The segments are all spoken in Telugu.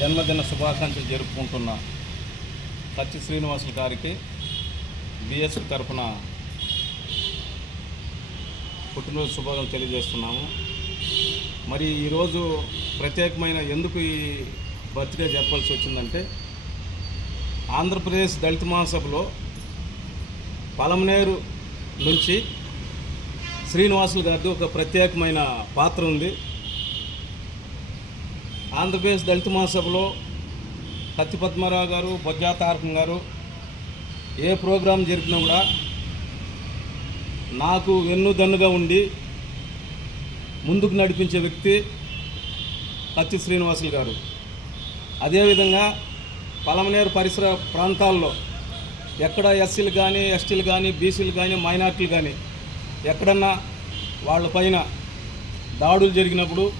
జన్మదిన శుభాకాంక్షలు జరుపుకుంటున్న సత్య శ్రీనివాసులు గారికి బిఎస్పి తరఫున పుట్టినరోజు శుభాకాంక్షలు తెలియజేస్తున్నాము. మరి ఈరోజు ప్రత్యేకమైన ఎందుకు ఈ బర్త్డే జరపాల్సి వచ్చిందంటే ఆంధ్రప్రదేశ్ దళిత మహాసభలో పలమనేరు నుంచి శ్రీనివాసులు గారిది ఒక ప్రత్యేకమైన పాత్ర ఉంది. ఆంధ్రప్రదేశ్ దళిత మహాసభలో కత్తి పద్మారావు గారు బొజ్జా తారకం గారు ఏ ప్రోగ్రాం జరిపినా కూడా నాకు వెన్నుదన్నుగా ఉండి ముందుకు నడిపించే వ్యక్తి కత్తి శ్రీనివాసులు గారు. అదేవిధంగా పలమనేరు పరిసర ప్రాంతాల్లో ఎక్కడ ఎస్సీలు కానీ ఎస్టీలు కానీ బీసీలు కానీ మైనార్టీలు కానీ ఎక్కడన్నా వాళ్ళ పైన దాడులు జరిగినప్పుడు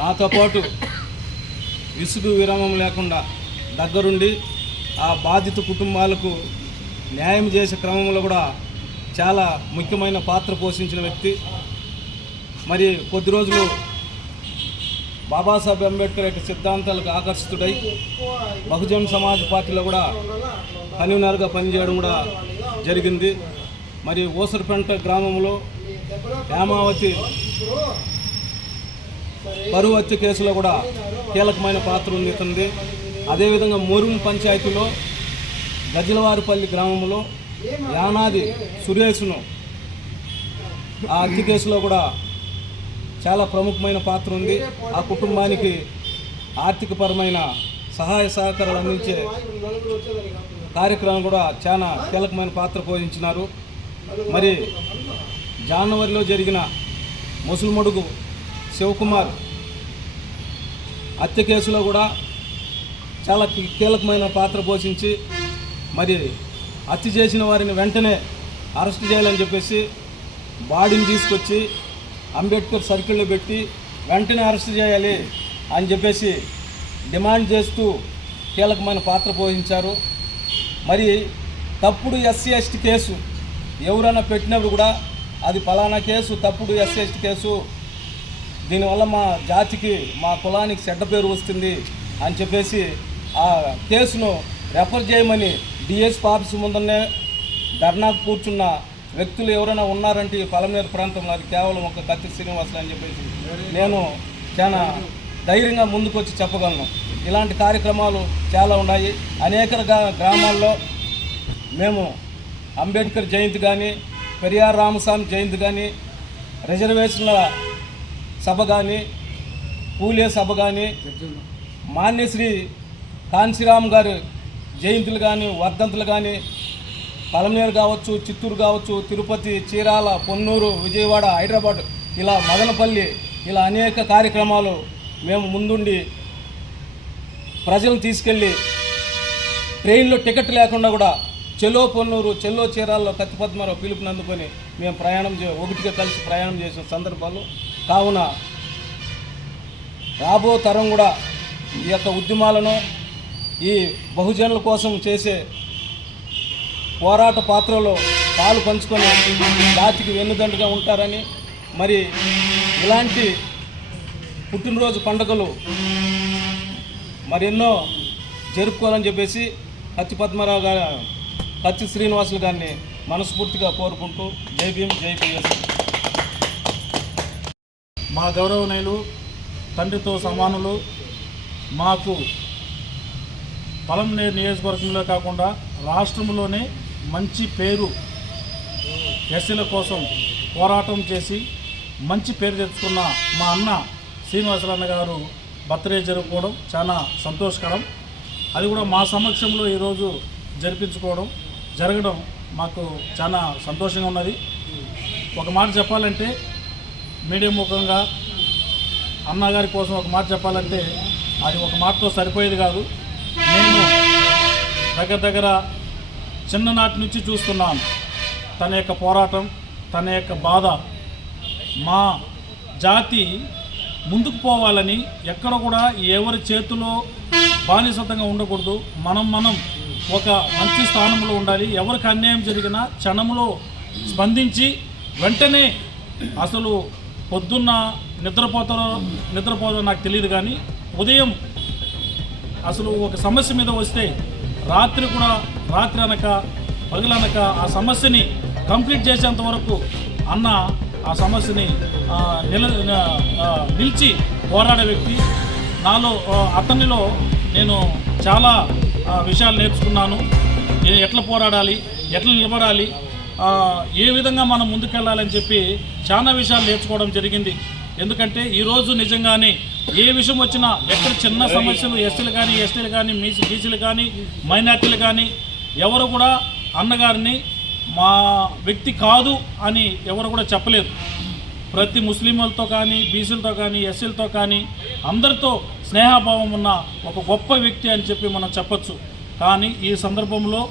నాతో పాటు విసుగు విరామం లేకుండా దగ్గరుండి ఆ బాధిత కుటుంబాలకు న్యాయం చేసే క్రమంలో కూడా చాలా ముఖ్యమైన పాత్ర పోషించిన వ్యక్తి. మరి కొద్ది రోజులు బాబాసాహెబ్ అంబేద్కర్ యొక్క సిద్ధాంతాలకు ఆకర్షితుడై బహుజన్ సమాజ్ పార్టీలో కూడా కన్వీనర్గా పనిచేయడం కూడా జరిగింది. మరి ఓసరపెంట గ్రామంలో హేమావతి బరువు హత్య కేసులో కూడా కీలకమైన పాత్ర ఉంది ఇతనిది అదేవిధంగా మోరుం పంచాయతీలో గజలవారిపల్లి గ్రామంలో యానాది సురేష్ను ఆ హత్య కేసులో కూడా చాలా ప్రముఖమైన పాత్ర ఉంది. ఆ కుటుంబానికి ఆర్థికపరమైన సహాయ సహకారాలు అందించే కార్యక్రమం కూడా చాలా కీలకమైన పాత్ర పోషించినారు. మరి జనవరిలో జరిగిన ముసలిమడుగు శివకుమార్ హత్య కేసులో కూడా చాలా కీలకమైన పాత్ర పోషించి మరి హత్య చేసిన వారిని వెంటనే అరెస్ట్ చేయాలని చెప్పేసి బాడీని తీసుకొచ్చి అంబేద్కర్ సర్కిల్లో పెట్టి వెంటనే అరెస్ట్ చేయాలి అని చెప్పేసి డిమాండ్ చేస్తూ కీలకమైన పాత్ర పోషించారు. మరి తప్పుడు ఎస్సీ ఎస్టీ కేసు ఎవరైనా పెట్టినప్పుడు కూడా అది ఫలానా కేసు తప్పుడు ఎస్సీ ఎస్టీ కేసు దీనివల్ల మా జాతికి మా కులానికి చెడ్డ పేరు వస్తుంది అని చెప్పేసి ఆ కేసును రెఫర్ చేయమని డిఎస్పీ ఆఫీస్ ముందనే ధర్నాకు కూర్చున్న వ్యక్తులు ఎవరైనా ఉన్నారంటే ఈ పలమనేరు ప్రాంతంలో అది కేవలం ఒక కత్తి శ్రీనివాసులు అని చెప్పేసి నేను చాలా ధైర్యంగా ముందుకొచ్చి చెప్పగలను. ఇలాంటి కార్యక్రమాలు చాలా ఉన్నాయి. అనేక గ్రామాల్లో మేము అంబేద్కర్ జయంతి కానీ పెరియార్ రామస్వామి జయంతి కానీ రిజర్వేషన్ల సభ కానీ పూలే సభ కానీ మాన్యశ్రీ కాంశీరామ్ గారు జయంతులు కానీ వర్ధంతులు కానీ పలమనేరు కావచ్చు చిత్తూరు కావచ్చు తిరుపతి చీరాల పొన్నూరు విజయవాడ హైదరాబాద్ ఇలా మదనపల్లి ఇలా అనేక కార్యక్రమాలు మేము ముందుండి ప్రజలను తీసుకెళ్ళి ట్రైన్లో టికెట్ లేకుండా కూడా చెలో పొన్నూరు చెల్లో చీరాల్లో కత్తిపద్మారావు పిలుపునందుకొని మేము ప్రయాణం చే ఒకటిగా కలిసి ప్రయాణం చేసిన సందర్భాలు. కావున రాబో తరం కూడా ఈ యొక్క ఉద్యమాలను ఈ బహుజనుల కోసం చేసే పోరాట పాత్రలో పాలు పంచుకొని జాతికి వెన్నుదండుగా ఉంటారని మరి ఇలాంటి పుట్టినరోజు పండుగలు మరెన్నో జరుపుకోవాలని చెప్పేసి కత్తి పద్మరావు గారు కత్తి శ్రీనివాసులు గారిని మనస్ఫూర్తిగా కోరుకుంటూ జై భీం జై పిఎస్ మా గౌరవనీయులు తండ్రితో సమానులు మాకు పలంనేరు నియోజకవర్గంలో కాకుండా రాష్ట్రంలోనే మంచి పేరు ఎస్సీల కోసం పోరాటం చేసి మంచి పేరు తెచ్చుకున్న మా అన్న శ్రీనివాసరాన్న గారు బర్త్డే జరుపుకోవడం చాలా సంతోషకరం. అది కూడా మా సమక్షంలో ఈరోజు జరిపించుకోవడం జరగడం మాకు చాలా సంతోషంగా ఉన్నది. ఒక మాట చెప్పాలంటే మీడియా ముఖంగా అన్నగారి కోసం ఒక మాట చెప్పాలంటే అది ఒక మాటతో సరిపోయేది కాదు. నేను దగ్గర దగ్గర చిన్ననాటి నుంచి చూస్తున్నాను. తన యొక్క పోరాటం తన యొక్క బాధ మా జాతి ముందుకు పోవాలని ఎక్కడ కూడా ఎవరి చేతిలో బానిసతంగా ఉండకూడదు. మనం మనం ఒక మంచి స్థానంలో ఉండాలి. ఎవరికి అన్యాయం జరిగినా క్షణంలో స్పందించి వెంటనే అసలు పొద్దున్న నిద్రపోతారో నిద్రపోతారో నాకు తెలియదు కానీ ఉదయం అసలు ఒక సమస్య మీద వస్తే రాత్రి కూడా రాత్రి అనక పగలనక ఆ సమస్యని కంప్లీట్ చేసేంత వరకు అన్న ఆ సమస్యని నిల నిలిచి పోరాడే వ్యక్తి. నాలో అతనిలో నేను చాలా విషయాలు నేర్చుకున్నాను. నేను ఎట్లా పోరాడాలి ఎట్లా నిలబడాలి ఏ విధంగా మనం ముందుకెళ్ళాలని చెప్పి చాలా విషయాలు నేర్చుకోవడం జరిగింది. ఎందుకంటే ఈరోజు నిజంగానే ఏ విషయం వచ్చినా ఎక్కడ చిన్న సమస్యలు ఎస్టీలు కానీ ఎస్టీలు కానీ మీసీ బీసీలు కానీ మైనార్టీలు కానీ ఎవరు కూడా అన్నగారిని మా వ్యక్తి కాదు అని ఎవరు కూడా చెప్పలేదు ప్రతి ముస్లింలతో కానీ బీసీలతో కానీ ఎస్సీలతో కానీ అందరితో స్నేహభావం ఉన్న ఒక గొప్ప వ్యక్తి అని చెప్పి మనం చెప్పొచ్చు. కానీ ఈ సందర్భంలో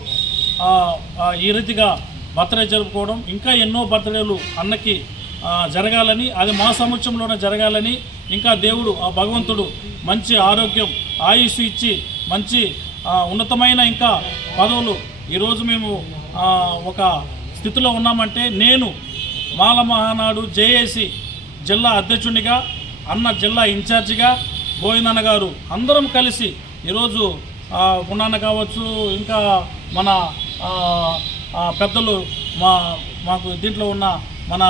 ఈ రీతిగా బర్త్డే జరుపుకోవడం ఇంకా ఎన్నో బర్త్డేలు అన్నకి జరగాలని అది మా సమక్షంలోనే జరగాలని ఇంకా దేవుడు ఆ భగవంతుడు మంచి ఆరోగ్యం ఆయుష్ ఇచ్చి మంచి ఉన్నతమైన ఇంకా పదవులు ఈరోజు మేము ఒక స్థితిలో ఉన్నామంటే నేను మాల మహానాడు జేఏసి జిల్లా అధ్యక్షునిగా అన్న జిల్లా ఇన్ఛార్జిగా గోవిందన్న గారు అందరం కలిసి ఈరోజు ఆ, గుణాన్న కావచ్చు ఇంకా మన పెద్దలు మా మాకు దీంట్లో ఉన్న మన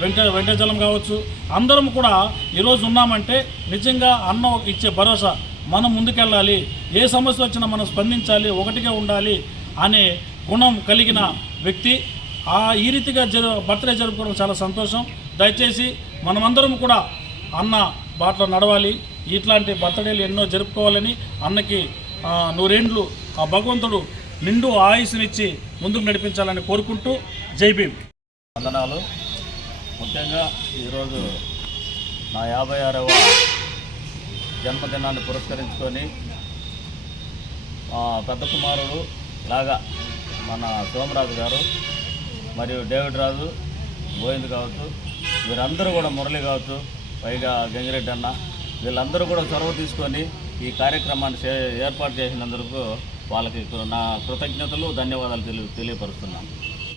వెంట వెంకటజలం కావచ్చు అందరం కూడా ఈరోజు ఉన్నామంటే నిజంగా అన్న ఇచ్చే భరోసా. మనం ముందుకెళ్ళాలి. ఏ సమస్య వచ్చినా మనం స్పందించాలి ఒకటిగా ఉండాలి అనే గుణం కలిగిన వ్యక్తి. ఆ ఈ రీతిగా జ బర్త్డే జరుపుకోవడం చాలా సంతోషం. దయచేసి మనమందరం కూడా అన్న బాటలో నడవాలి. ఇట్లాంటి బర్త్డేలు ఎన్నో జరుపుకోవాలని అన్నకి నూరేండ్లు ఆ భగవంతుడు నిండు ఆయుస్సునిచ్చి ముందుకు నడిపించాలని కోరుకుంటూ జై భీమ్. వందనాలు. ముఖ్యంగా ఈరోజు నా యాభై ఆరవ జన్మదినాన్ని పురస్కరించుకొని పెద్ద కుమారుడు లాగా మన సోమరాజు గారు మరియు డేవిడ్ రాజు గోవింద్ కావచ్చు వీరందరూ కూడా మురళి కావచ్చు పైగా గంగిరెడ్డి అన్న వీళ్ళందరూ కూడా చొరవ తీసుకొని ఈ కార్యక్రమాన్ని ఏర్పాటు చేసినందుకు వాళ్ళకి నా కృతజ్ఞతలు ధన్యవాదాలు తెలియ తెలియపరుస్తున్నాను.